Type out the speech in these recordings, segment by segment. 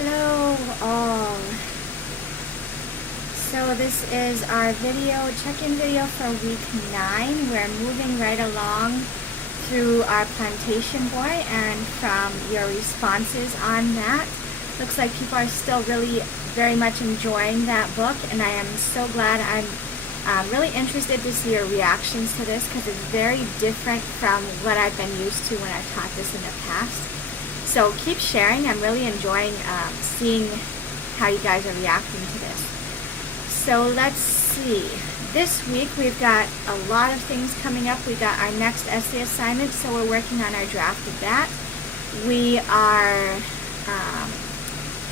Hello all. So this is our check-in video for week 9. We're moving right along through our plantation boy, and from your responses on that, looks like people are still really very much enjoying that book, and I am so glad. I'm really interested to see your reactions to this because it's very different from what I've been used to when I've taught this in the past. So keep sharing. I'm really enjoying seeing how you guys are reacting to this. So let's see. This week we've got a lot of things coming up. We got our next essay assignment, so we're working on our draft of that. We are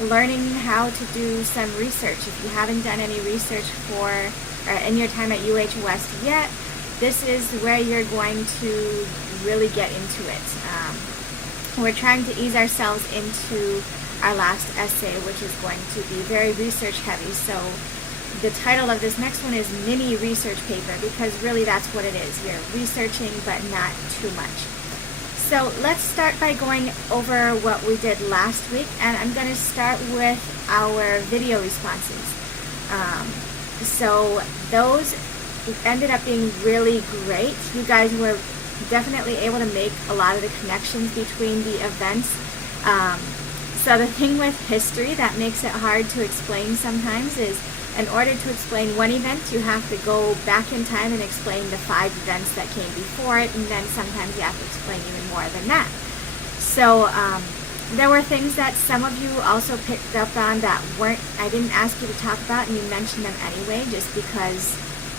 learning how to do some research. If you haven't done any research in your time at UH West yet, this is where you're going to really get into it. We're trying to ease ourselves into our last essay, which is going to be very research heavy. So the title of this next one is Mini Research Paper, because really that's what it is. You're researching, but not too much. So let's start by going over what we did last week, and I'm going to start with our video responses. So those ended up being really great. You guys were definitely able to make a lot of the connections between the events. So the thing with history that makes it hard to explain sometimes is, in order to explain one event, you have to go back in time and explain the 5 events that came before it, and then sometimes you have to explain even more than that. So there were things that some of you also picked up on that I didn't ask you to talk about, and you mentioned them anyway, just because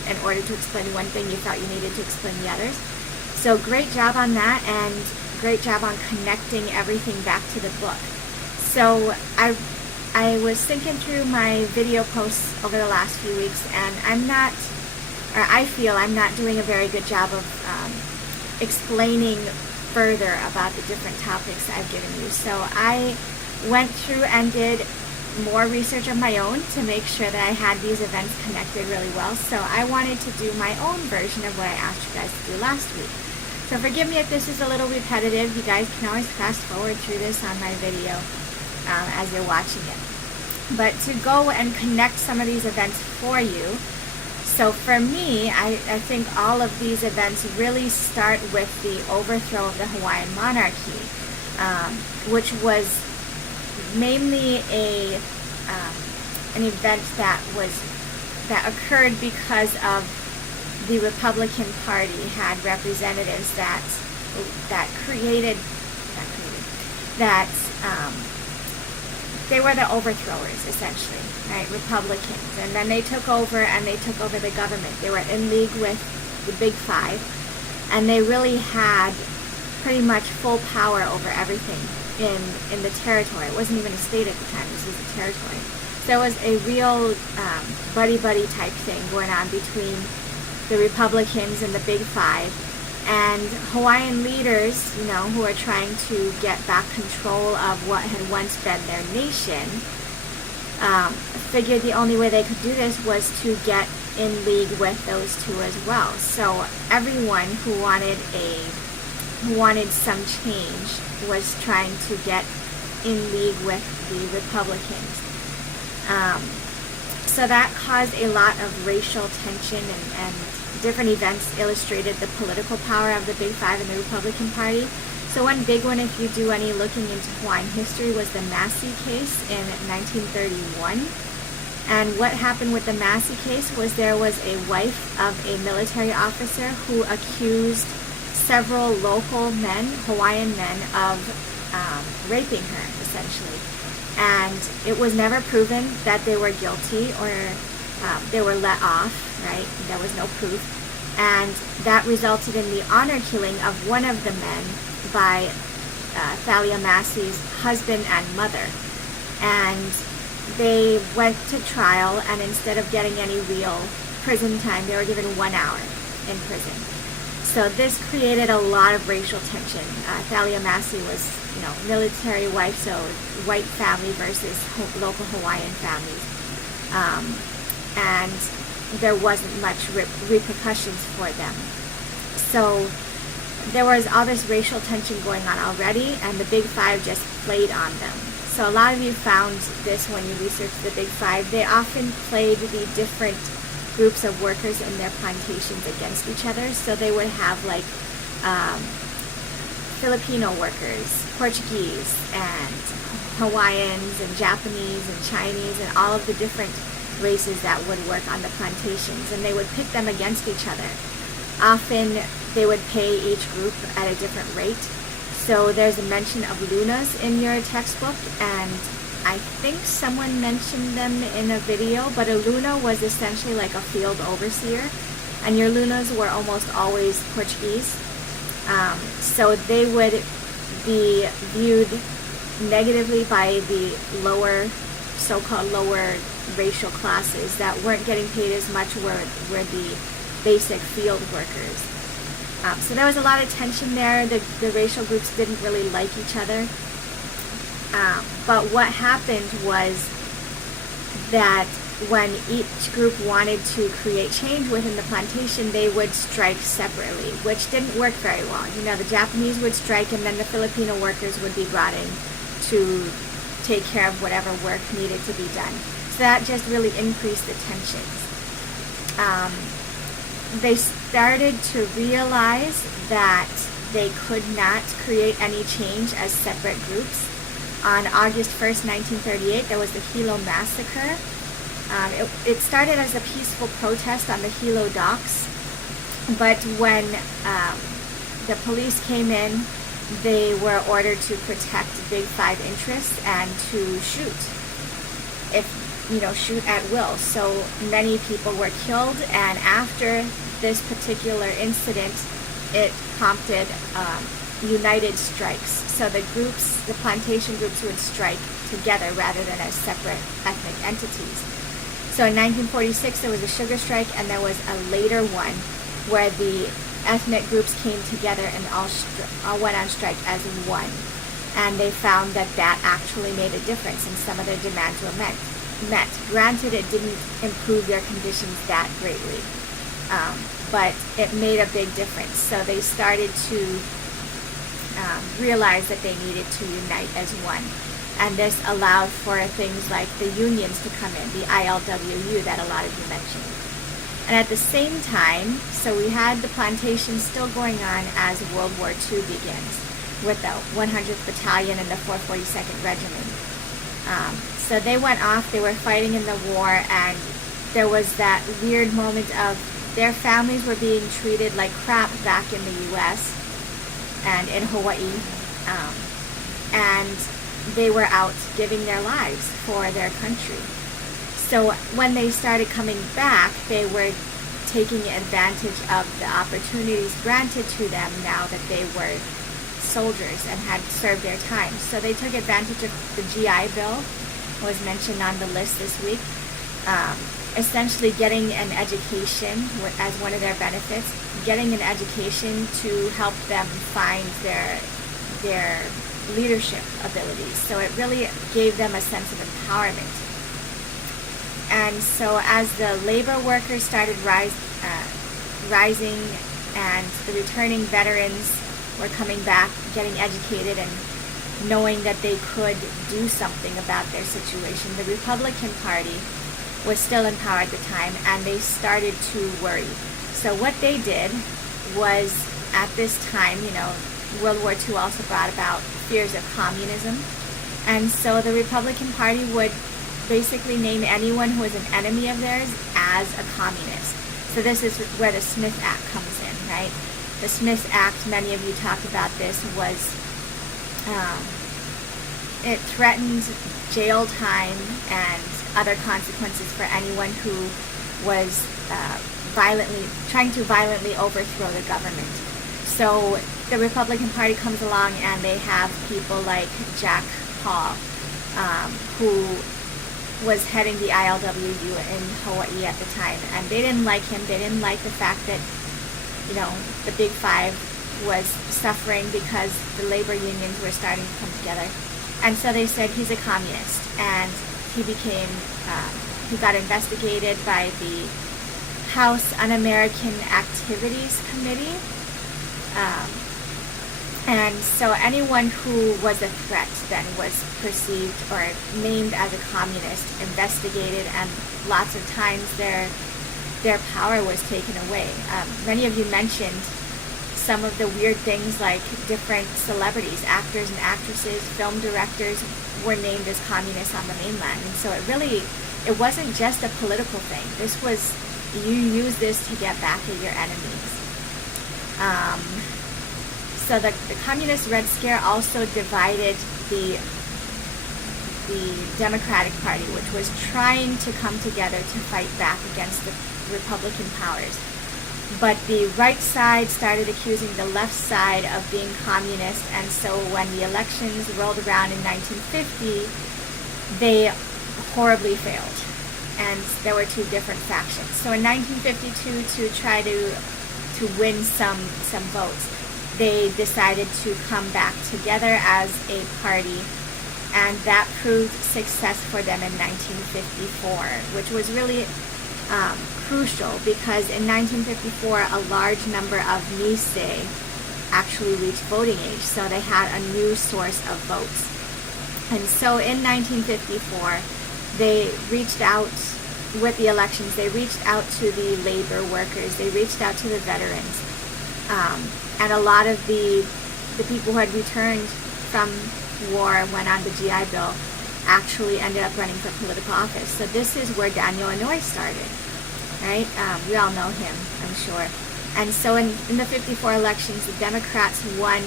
in order to explain one thing you thought you needed to explain the others. So great job on that, and great job on connecting everything back to the book. So I was thinking through my video posts over the last few weeks, and I feel I'm not doing a very good job of explaining further about the different topics I've given you. So I went through and did more research of my own to make sure that I had these events connected really well. So I wanted to do my own version of what I asked you guys to do last week. So forgive me if this is a little repetitive. You guys can always fast forward through this on my video as you're watching it. But to go and connect some of these events for you, so for me, I think all of these events really start with the overthrow of the Hawaiian monarchy, which was mainly an event that occurred because of the Republican Party had representatives that they were the overthrowers, essentially, right? Republicans. And then they took over the government. They were in league with the Big Five, and they really had pretty much full power over everything in the territory. It wasn't even a state at the time. This was a territory. So there was a real buddy-buddy type thing going on between the Republicans and the Big Five, and Hawaiian leaders, who are trying to get back control of what had once been their nation, figured the only way they could do this was to get in league with those two as well. So everyone who wanted some change was trying to get in league with the Republicans. So that caused a lot of racial tension, and different events illustrated the political power of the Big Five and the Republican Party. So one big one, if you do any looking into Hawaiian history, was the Massey case in 1931. And what happened with the Massey case was there was a wife of a military officer who accused several local men, Hawaiian men, of raping her, essentially. And it was never proven that they were guilty, or they were let off, right? There was no proof. And that resulted in the honor killing of one of the men by Thalia Massey's husband and mother. And they went to trial, and instead of getting any real prison time, they were given 1 hour in prison. So this created a lot of racial tension. Thalia Massey was, military wife, so white family versus local Hawaiian families. And there wasn't much repercussions for them. So there was all this racial tension going on already, and the Big Five just played on them. So a lot of you found this when you researched the Big Five. They often played the different groups of workers in their plantations against each other. So they would have like Filipino workers, Portuguese, and Hawaiians, and Japanese, and Chinese, and all of the different races that would work on the plantations, and they would pit them against each other. Often they would pay each group at a different rate. So there's a mention of lunas in your textbook, and I think someone mentioned them in a video, but a luna was essentially like a field overseer, and your lunas were almost always Portuguese. So they would be viewed negatively by the lower, so-called lower racial classes that weren't getting paid as much, were the basic field workers. So there was a lot of tension there. The racial groups didn't really like each other. But what happened was that when each group wanted to create change within the plantation, they would strike separately, which didn't work very well. You know, the Japanese would strike, and then the Filipino workers would be brought in to take care of whatever work needed to be done. So that just really increased the tensions. They started to realize that they could not create any change as separate groups. On August 1st, 1938, there was the Hilo Massacre. It started as a peaceful protest on the Hilo docks, but when the police came in, they were ordered to protect Big Five interests and to shoot, shoot at will. So many people were killed, and after this particular incident, it prompted united strikes. So the plantation groups would strike together rather than as separate ethnic entities. So in 1946, there was a sugar strike, and there was a later one where the ethnic groups came together and all went on strike as one. And they found that that actually made a difference, and some of their demands were met. Granted, it didn't improve their conditions that greatly, but it made a big difference. So they started to realize that they needed to unite as one. And this allowed for things like the unions to come in, the ILWU that a lot of you mentioned. And at the same time, so we had the plantation still going on as World War II begins with the 100th Battalion and the 442nd Regiment. So they went off, they were fighting in the war, and there was that weird moment of their families were being treated like crap back in the U.S. and in Hawaii. And they were out giving their lives for their country. So when they started coming back, they were taking advantage of the opportunities granted to them now that they were soldiers and had served their time. So they took advantage of the GI Bill, was mentioned on the list this week, essentially getting an education as one of their benefits, getting an education to help them find their leadership abilities. So it really gave them a sense of empowerment. And so as the labor workers started rising, and the returning veterans were coming back, getting educated and knowing that they could do something about their situation, the Republican Party was still in power at the time, and they started to worry. So what they did was, at this time, World War II also brought about fears of communism. And so the Republican Party would basically name anyone who was an enemy of theirs as a communist. So this is where the Smith Act comes in, right? The Smith Act, many of you talked about this, was it threatened jail time and other consequences for anyone who was trying to violently overthrow the government. So the Republican Party comes along, and they have people like Jack Paul, who was heading the ILWU in Hawaii at the time, and they didn't like him. They didn't like the fact that, the Big Five was suffering because the labor unions were starting to come together. And so they said he's a communist, and he got investigated by the House Un-American Activities Committee. And so anyone who was a threat then was perceived or named as a communist, investigated, and lots of times their power was taken away. Many of you mentioned some of the weird things, like different celebrities, actors and actresses, film directors were named as communists on the mainland. And so it wasn't just a political thing. This was, you use this to get back at your enemies. So the Communist Red Scare also divided the Democratic Party, which was trying to come together to fight back against the Republican powers. But the right side started accusing the left side of being communist, and so when the elections rolled around in 1950, they horribly failed. And there were two different factions. So in 1952, to try to win some votes, they decided to come back together as a party, and that proved success for them in 1954, which was really crucial, because in 1954 a large number of Nisei actually reached voting age, so they had a new source of votes. And so in 1954 they reached out with the elections, they reached out to the labor workers, they reached out to the veterans, and a lot of the people who had returned from war and went on the GI Bill actually ended up running for political office. So this is where Daniel Inouye started, right? We all know him, I'm sure. And so in the 54 elections, the Democrats won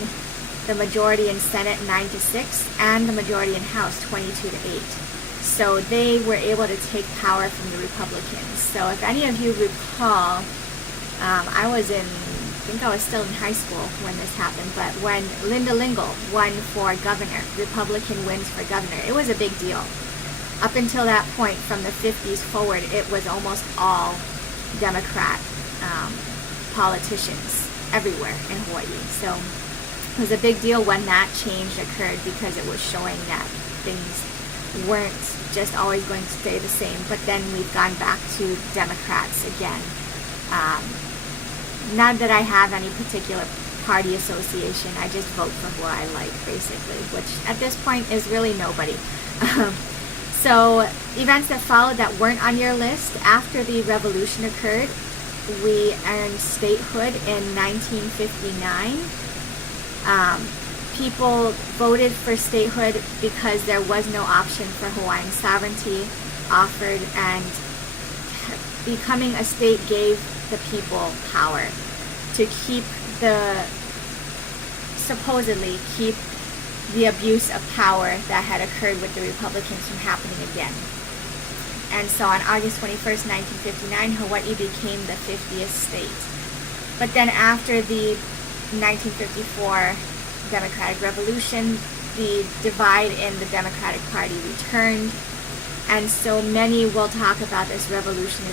the majority in Senate 9-6 and the majority in House 22-8. So they were able to take power from the Republicans. So if any of you recall, I think I was still in high school when this happened, but when Linda Lingle won for governor, Republican wins for governor, it was a big deal. Up until that point, from the 50s forward, it was almost all Democrat politicians everywhere in Hawaii. So it was a big deal when that change occurred, because it was showing that things weren't just always going to stay the same. But then we've gone back to Democrats again. Not that I have any particular party association, I just vote for who I like, basically, which at this point is really nobody. So events that followed that weren't on your list: after the revolution occurred, we earned statehood in 1959. People voted for statehood because there was no option for Hawaiian sovereignty offered, and becoming a state gave the people power to supposedly keep the abuse of power that had occurred with the Republicans from happening again. And so on August 21st, 1959, Hawaii became the 50th state. But then after the 1954 Democratic Revolution, the divide in the Democratic Party returned, and so many will talk about this revolution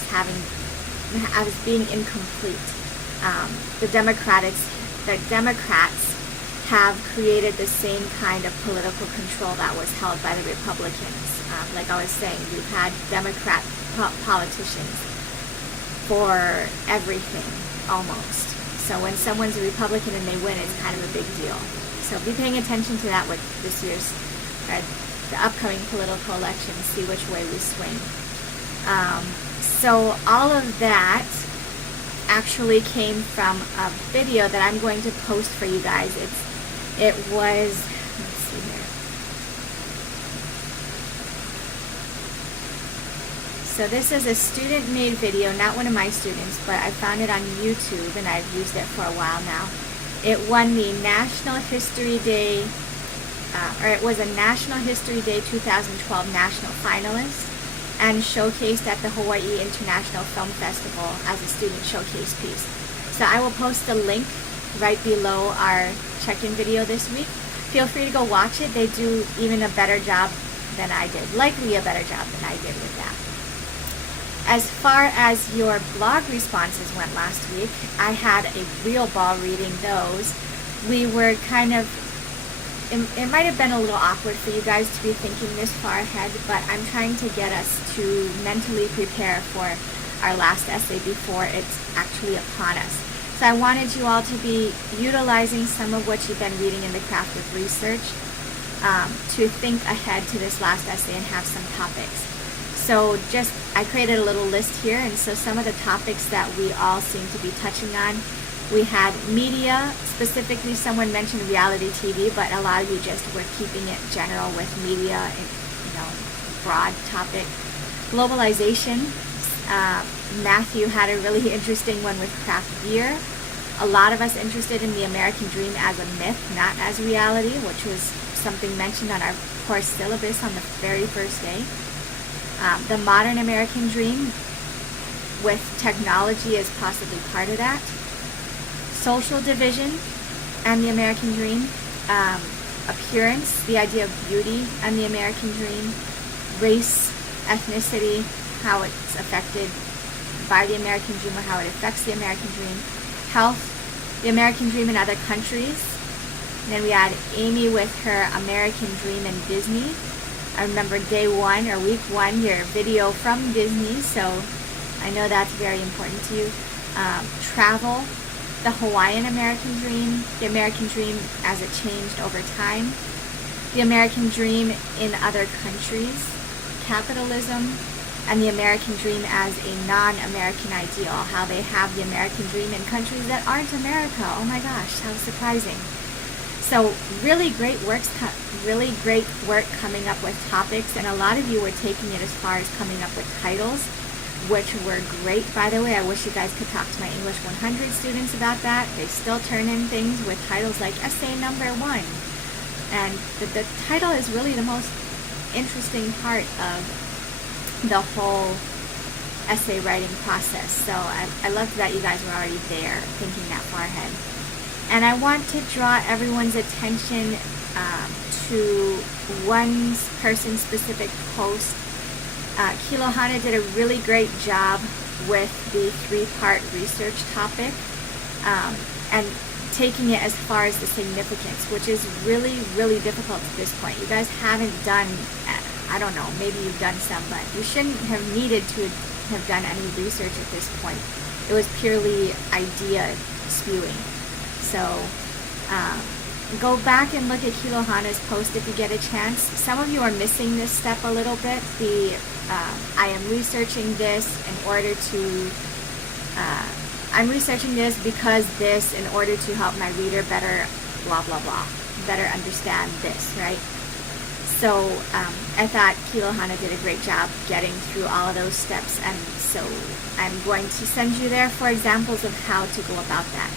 as being incomplete. The Democrats have created the same kind of political control that was held by the Republicans. Like I was saying, we've had Democrat politicians for everything, almost. So when someone's a Republican and they win, it's kind of a big deal. So be paying attention to that with this year's, the upcoming political elections, see which way we swing. So all of that actually came from a video that I'm going to post for you guys. It was, let's see here. So this is a student-made video, not one of my students, but I found it on YouTube and I've used it for a while now. It won the National History Day, it was a National History Day 2012 national finalist, and showcased at the Hawaii International Film Festival as a student showcase piece. So I will post a link right below our check-in video this week. Feel free to go watch it. They do even a better job than I did, likely a better job than I did with that. As far as your blog responses went last week, I had a real ball reading those. We were kind of, it might have been a little awkward for you guys to be thinking this far ahead, but I'm trying to get us to mentally prepare for our last essay before it's actually upon us. So I wanted you all to be utilizing some of what you've been reading in the craft of research to think ahead to this last essay and have some topics. So I created a little list here, and so some of the topics that we all seem to be touching on, we had media, specifically someone mentioned reality TV, but a lot of you just were keeping it general with media, broad topic. Globalization, Matthew had a really interesting one with craft beer. A lot of us interested in the American dream as a myth, not as reality, which was something mentioned on our course syllabus on the very first day. The modern American dream, with technology as possibly part of that. Social division and the American dream. Appearance, the idea of beauty and the American dream. Race, ethnicity, how it's affected by the American dream or how it affects the American dream. Health, the American dream in other countries. And then we had Amy with her American dream in Disney. I remember day one or week one, your video from Disney, so I know that's very important to you. Travel, the Hawaiian American dream, the American dream as it changed over time, the American dream in other countries, capitalism, and the American dream as a non-American ideal, how they have the American dream in countries that aren't America. Oh my gosh, how surprising. So really great work coming up with topics, and a lot of you were taking it as far as coming up with titles, which were great, by the way. I wish you guys could talk to my English 100 students about that. They still turn in things with titles like essay number 1. And the title is really the most interesting part of the whole essay writing process. So I love that you guys were already there thinking that far ahead. And I want to draw everyone's attention to one person's specific post. Kilohana did a really great job with the 3-part research topic and taking it as far as the significance, which is really, really difficult at this point. You guys haven't done, I don't know, maybe you've done some, but you shouldn't have needed to have done any research at this point. It was purely idea spewing. So go back and look at Kilohana's post if you get a chance. Some of you are missing this step a little bit. I am researching this in order to, I'm researching this because this in order to help my reader better, blah, blah, blah, better understand this, right? So I thought Kilohana did a great job getting through all of those steps, and so I'm going to send you there for examples of how to go about that.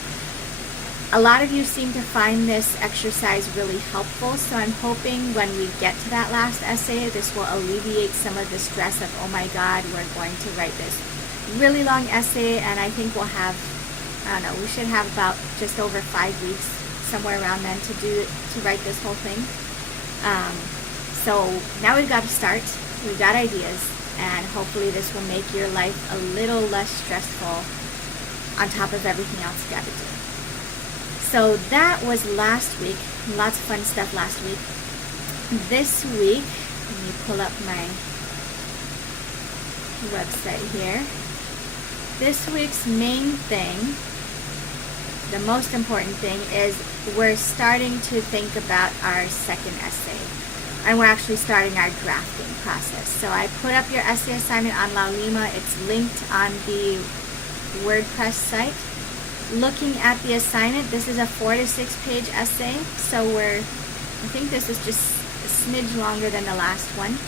A lot of you seem to find this exercise really helpful, so I'm hoping when we get to that last essay, this will alleviate some of the stress of, oh my God, we're going to write this really long essay, and I think we'll have, I don't know, we should have about just over 5 weeks, somewhere around then, to write this whole thing. So now we've got to start, we've got ideas, and hopefully this will make your life a little less stressful on top of everything else you got to do. So that was last week. Lots of fun stuff last week. This week, let me pull up my website here. This week's main thing, the most important thing, is we're starting to think about our second essay. And we're actually starting our drafting process. So I put up your essay assignment on La Lima. It's linked on the WordPress site. Looking at the assignment, this is a 4 to 6 page essay, so I think this is just a smidge longer than the last one.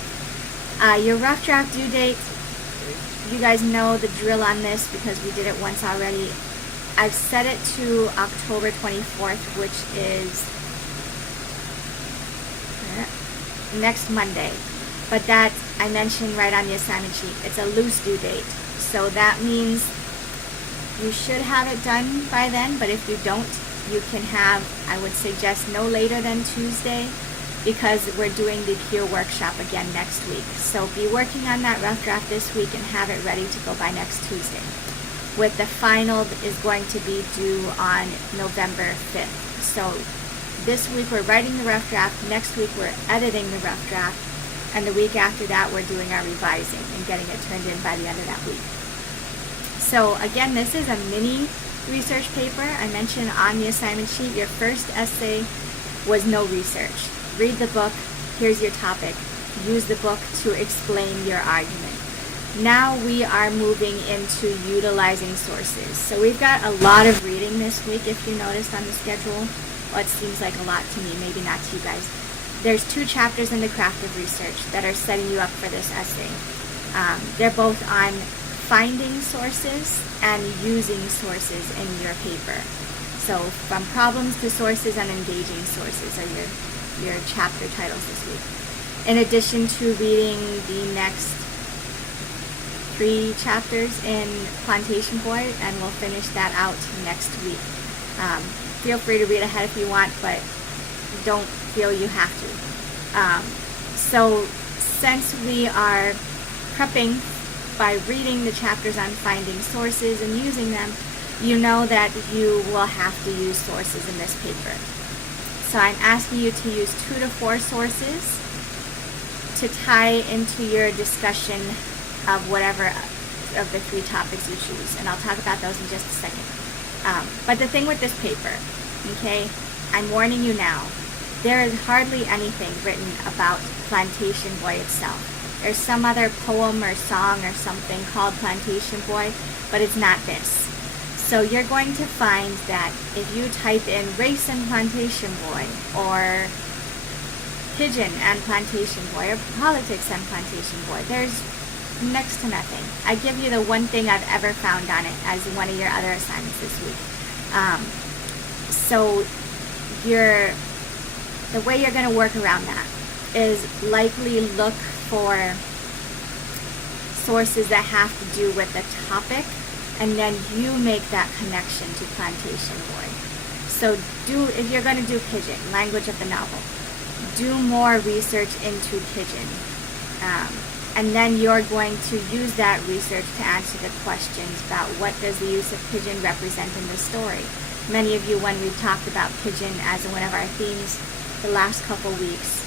Your rough draft due date, you guys know the drill on this because we did it once already. I've set it to October 24th, which is next Monday, but that I mentioned right on the assignment sheet. It's a loose due date, so that means you should have it done by then, but if you don't, you can have, I would suggest no later than Tuesday, because we're doing the peer workshop again next week. So be working on that rough draft this week and have it ready to go by next Tuesday. With the final is going to be due on November 5th. So this week we're writing the rough draft, next week we're editing the rough draft, and the week after that we're doing our revising and getting it turned in by the end of that week. So again, this is a mini research paper, I mentioned on the assignment sheet, your first essay was no research. Read the book, here's your topic. Use the book to explain your argument. Now we are moving into utilizing sources. So we've got a lot of reading this week, if you noticed on the schedule. Well, it seems like a lot to me, maybe not to you guys. There's 2 chapters in the craft of research that are setting you up for this essay. They're both on finding sources and using sources in your paper. So from problems to sources and engaging sources are your chapter titles this week. In addition to reading the next 3 chapters in Plantation Boy, and we'll finish that out next week. Feel free to read ahead if you want, but don't feel you have to. So since we are prepping by reading the chapters on finding sources and using them, you know that you will have to use sources in this paper. So I'm asking you to use 2 to 4 sources to tie into your discussion of whatever of the 3 topics you choose. And I'll talk about those in just a second. But the thing with this paper, okay, I'm warning you now, there is hardly anything written about Plantation Boy itself. There's some other poem or song or something called Plantation Boy, but it's not this. So you're going to find that if you type in race and Plantation Boy, or pigeon and Plantation Boy, or politics and Plantation Boy, there's next to nothing. I give you the one thing I've ever found on it as one of your other assignments this week. So the way you're going to work around that is likely look for sources that have to do with the topic, and then you make that connection to Plantation Boy. So if you're going to do pigeon, language of the novel, do more research into pigeon. And then you're going to use that research to answer the questions about what does the use of pigeon represent in the story. Many of you, when we've talked about pigeon as one of our themes the last couple weeks,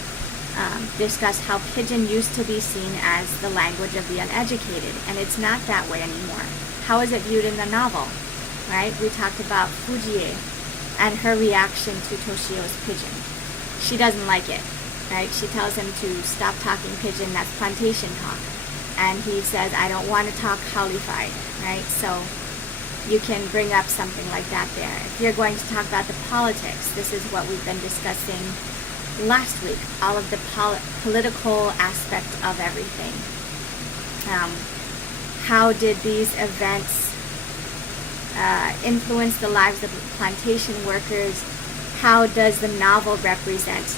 discuss how pigeon used to be seen as the language of the uneducated, and it's not that way anymore. How is it viewed in the novel, right? We talked about Fujie and her reaction to Toshio's pigeon. She doesn't like it, right? She tells him to stop talking pigeon, that's plantation talk. And he says, I don't want to talk Halified, right? So you can bring up something like that there. If you're going to talk about the politics, this is what we've been discussing last week, all of the political aspect of everything. How did these events influence the lives of plantation workers? How does the novel represent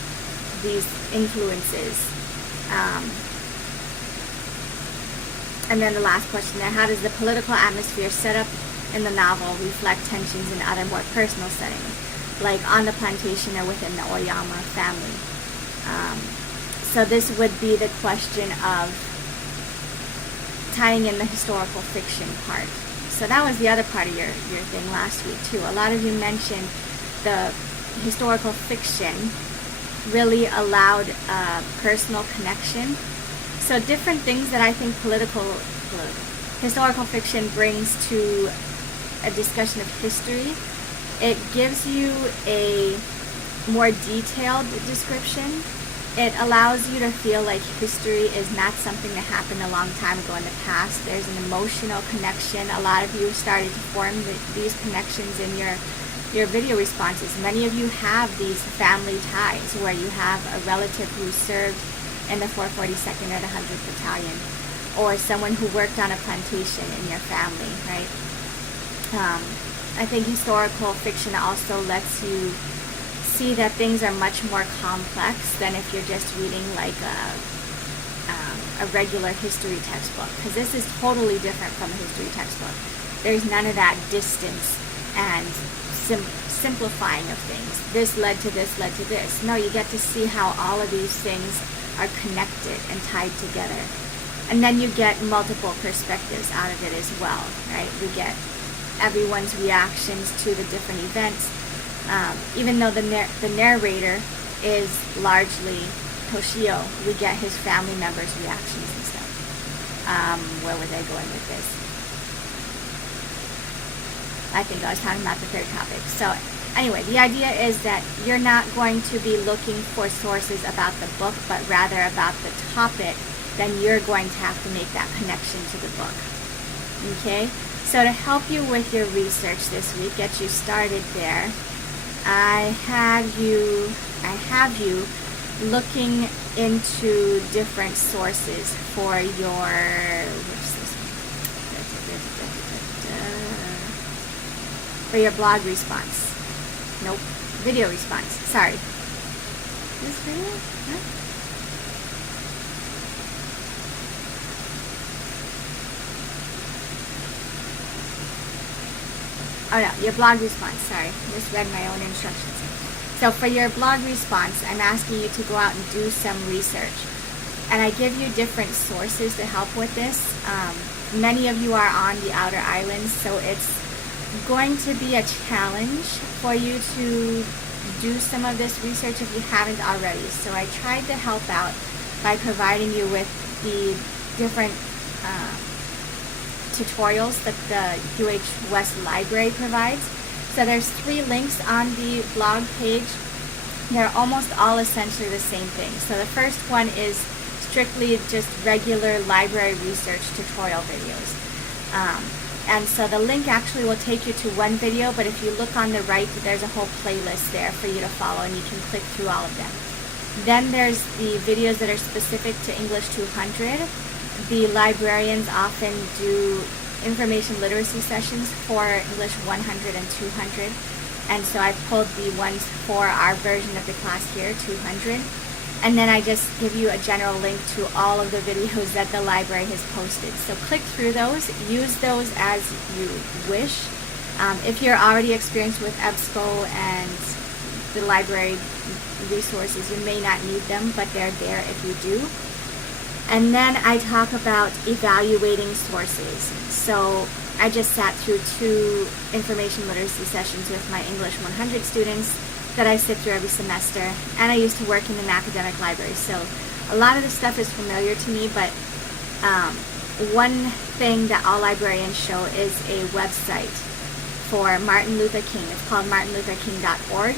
these influences? And then the last question there, how does the political atmosphere set up in the novel reflect tensions in other more personal settings, like on the plantation or within the Oyama family? So this would be the question of tying in the historical fiction part. So that was the other part of your thing last week too. A lot of you mentioned the historical fiction really allowed personal connection. So different things that I think historical fiction brings to a discussion of history, it gives you a more detailed description. It allows you to feel like history is not something that happened a long time ago in the past. There's an emotional connection. A lot of you started to form these connections in your video responses. Many of you have these family ties where you have a relative who served in the 442nd or the 100th Battalion, or someone who worked on a plantation in your family, right? I think historical fiction also lets you see that things are much more complex than if you're just reading like a regular history textbook, because this is totally different from a history textbook. There's none of that distance and simplifying of things. This led to this, led to this. No, you get to see how all of these things are connected and tied together. And then you get multiple perspectives out of it as well, right? We get everyone's reactions to the different events. Even though the narrator is largely Toshio, we get his family members' reactions and stuff. Where was I going with this? I think I was talking about the third topic. So anyway, the idea is that you're not going to be looking for sources about the book, but rather about the topic. Then you're going to have to make that connection to the book. Okay? So to help you with your research this week, get you started there, I have you looking into different sources for your, for your blog response. Nope, video response. Sorry. This video? Huh? Oh no, your blog response, sorry. Misread my own instructions. So for your blog response, I'm asking you to go out and do some research. And I give you different sources to help with this. Many of you are on the outer islands, so it's going to be a challenge for you to do some of this research if you haven't already. So I tried to help out by providing you with the different tutorials that the UH West Library provides. So there's 3 links on the blog page. They're almost all essentially the same thing. So the first one is strictly just regular library research tutorial videos. And so the link actually will take you to one video, but if you look on the right, there's a whole playlist there for you to follow, and you can click through all of them. Then there's the videos that are specific to English 200. The librarians often do information literacy sessions for English 100 and 200. And so I pulled the ones for our version of the class here, 200. And then I just give you a general link to all of the videos that the library has posted. So click through those, use those as you wish. If you're already experienced with EBSCO and the library resources, you may not need them, but they're there if you do. And then I talk about evaluating sources. So I just sat through 2 information literacy sessions with my English 100 students that I sit through every semester, and I used to work in an academic library, so a lot of the stuff is familiar to me, but one thing that all librarians show is a website for Martin Luther King. It's called martinlutherking.org.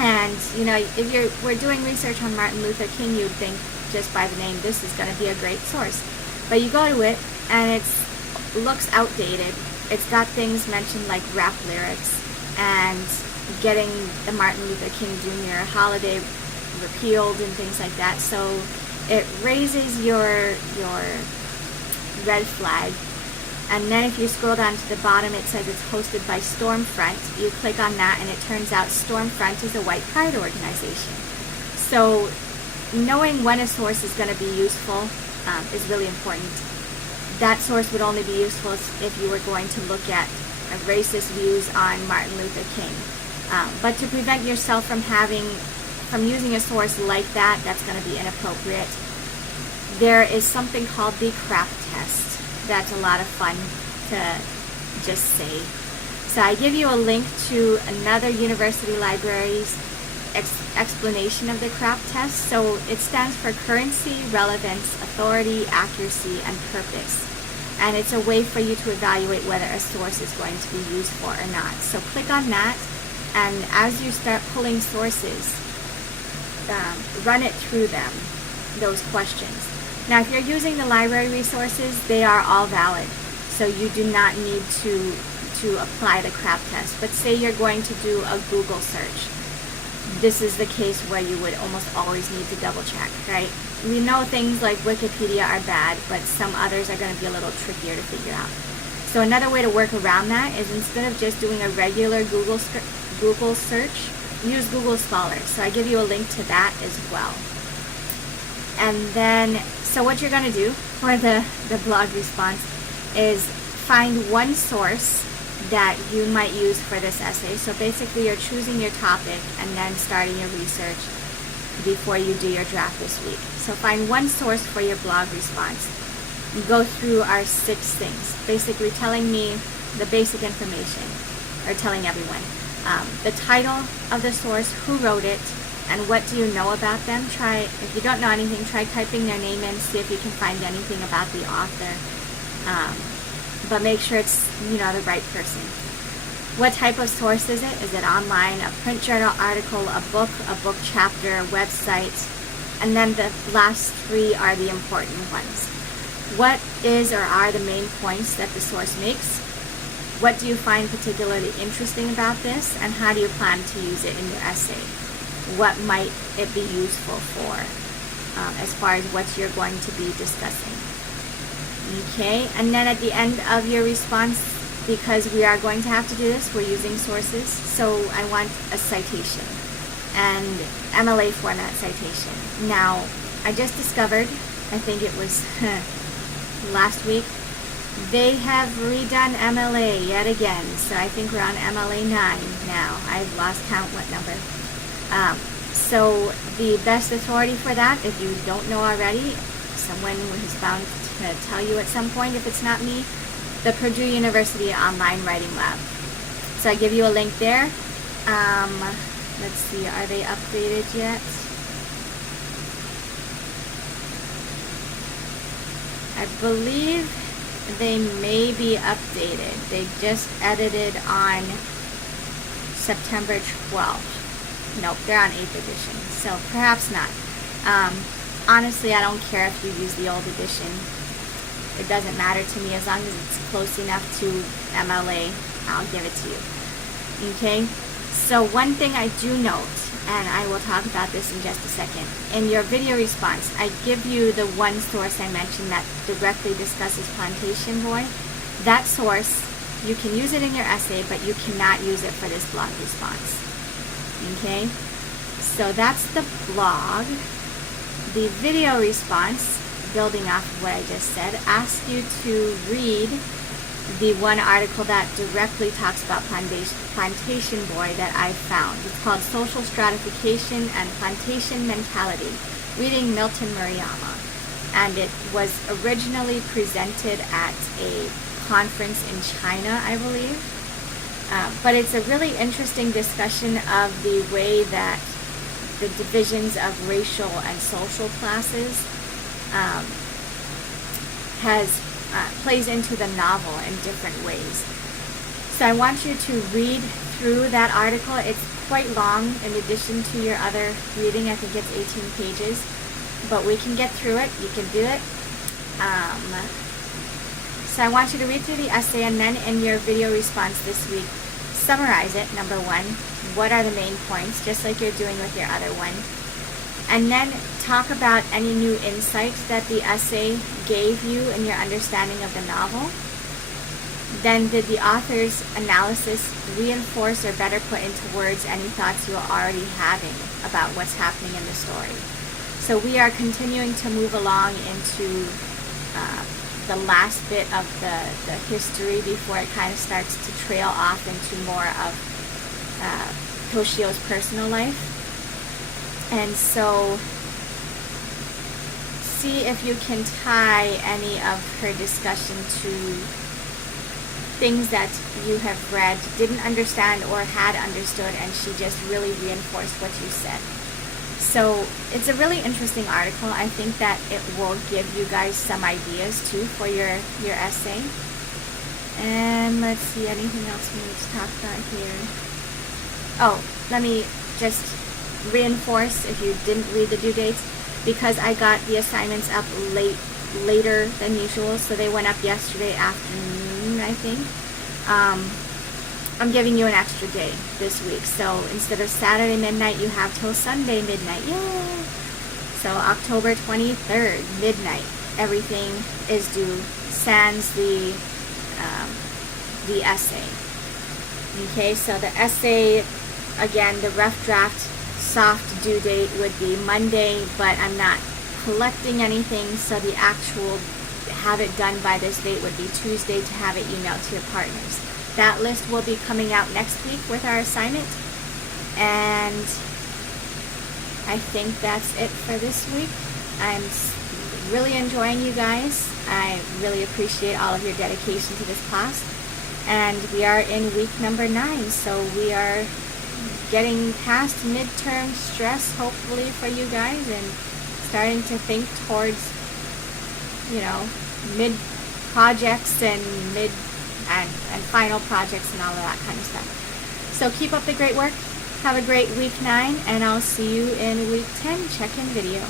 And you know, if we're doing research on Martin Luther King, you'd think just by the name, this is going to be a great source. But you go to it, and it looks outdated. It's got things mentioned like rap lyrics and getting the Martin Luther King Jr. holiday repealed and things like that. So it raises your red flag. And then if you scroll down to the bottom, it says it's hosted by Stormfront. You click on that, and it turns out Stormfront is a white pride organization. So knowing when a source is going to be useful is really important. That source would only be useful if you were going to look at racist views on Martin Luther King. But to prevent yourself from using a source like that, that's going to be inappropriate. There is something called the CRAP test. That's a lot of fun to just say. So I give you a link to another university library's explanation of the CRAP test. So it stands for Currency, Relevance, Authority, Accuracy, and Purpose. And it's a way for you to evaluate whether a source is going to be useful or not. So click on that, and as you start pulling sources, run it through them, those questions. Now, if you're using the library resources, they are all valid. So you do not need to apply the CRAP test. But say you're going to do a Google search. This is the case where you would almost always need to double check, right? We know things like Wikipedia are bad, but some others are going to be a little trickier to figure out. So another way to work around that is, instead of just doing a regular Google search, use Google Scholar. So I give you a link to that as well. And then, so what you're going to do for the blog response is find one source that you might use for this essay. So basically you're choosing your topic and then starting your research before you do your draft this week. So find one source for your blog response. You go through our 6 things, basically telling me the basic information, or telling everyone. The title of the source, who wrote it, and what do you know about them. If you don't know anything, try typing their name in, see if you can find anything about the author. But make sure it's, the right person. What type of source is it? Is it online, a print journal article, a book chapter, a website? And then the last three are the important ones. What is or are the main points that the source makes? What do you find particularly interesting about this? And how do you plan to use it in your essay? What might it be useful for as far as what you're going to be discussing? Okay, and then at the end of your response, because we are going to have to do this, we're using sources, so I want a citation and MLA format citation. Now, I just discovered, I think it was last week, they have redone MLA yet again, so I think we're on MLA 9 now. I've lost count what number. So the best authority for that, if you don't know already, someone who's bound to tell you at some point if it's not me, the Purdue University Online Writing Lab. So I give you a link there. Let's see, are they updated yet? I believe they may be updated. They just edited on September 12th. Nope, they're on 8th edition, so perhaps not. Honestly, I don't care if you use the old edition. It doesn't matter to me as long as it's close enough to MLA, I'll give it to you. Okay? So one thing I do note, and I will talk about this in just a second, in your video response, I give you the one source I mentioned that directly discusses Plantation Boy. That source, you can use it in your essay, but you cannot use it for this blog response. Okay? So that's the blog. The video response, building off of what I just said, asks you to read the one article that directly talks about Plantation Boy that I found. It's called Social Stratification and Plantation Mentality, reading Milton Murayama. And it was originally presented at a conference in China, I believe. But it's a really interesting discussion of the way that the divisions of racial and social classes plays into the novel in different ways. So I want you to read through that article. It's quite long in addition to your other reading. I think it's 18 pages, but we can get through it. You can do it. So I want you to read through the essay, and then in your video response this week, summarize it, number one. What are the main points, just like you're doing with your other one. And then talk about any new insights that the essay gave you in your understanding of the novel. Then did the author's analysis reinforce or better put into words any thoughts you are already having about what's happening in the story? So we are continuing to move along into the last bit of the history before it kind of starts to trail off into more of Toshio's personal life. And so see if you can tie any of her discussion to things that you have read, didn't understand, or had understood, and she just really reinforced what you said. So it's a really interesting article. I think that it will give you guys some ideas too for your essay. And let's see, anything else we need to talk about here? Oh, let me just reinforce, if you didn't read the due dates, because I got the assignments up later than usual, so they went up yesterday afternoon, I think. I'm giving you an extra day this week, so instead of Saturday midnight, you have till Sunday midnight. Yay! So October 23rd midnight, everything is due, sans the essay. Okay, so the essay, again, the rough draft soft due date would be Monday, but I'm not collecting anything, so the actual have it done by this date would be Tuesday to have it emailed to your partners. That list will be coming out next week with our assignment, and I think that's it for this week. I'm really enjoying you guys. I really appreciate all of your dedication to this class, and we are in week number 9, so we are getting past midterm stress, hopefully, for you guys, and starting to think towards, mid projects and mid and final projects and all of that kind of stuff. So keep up the great work. Have a great week 9, and I'll see you in week 10 check-in video.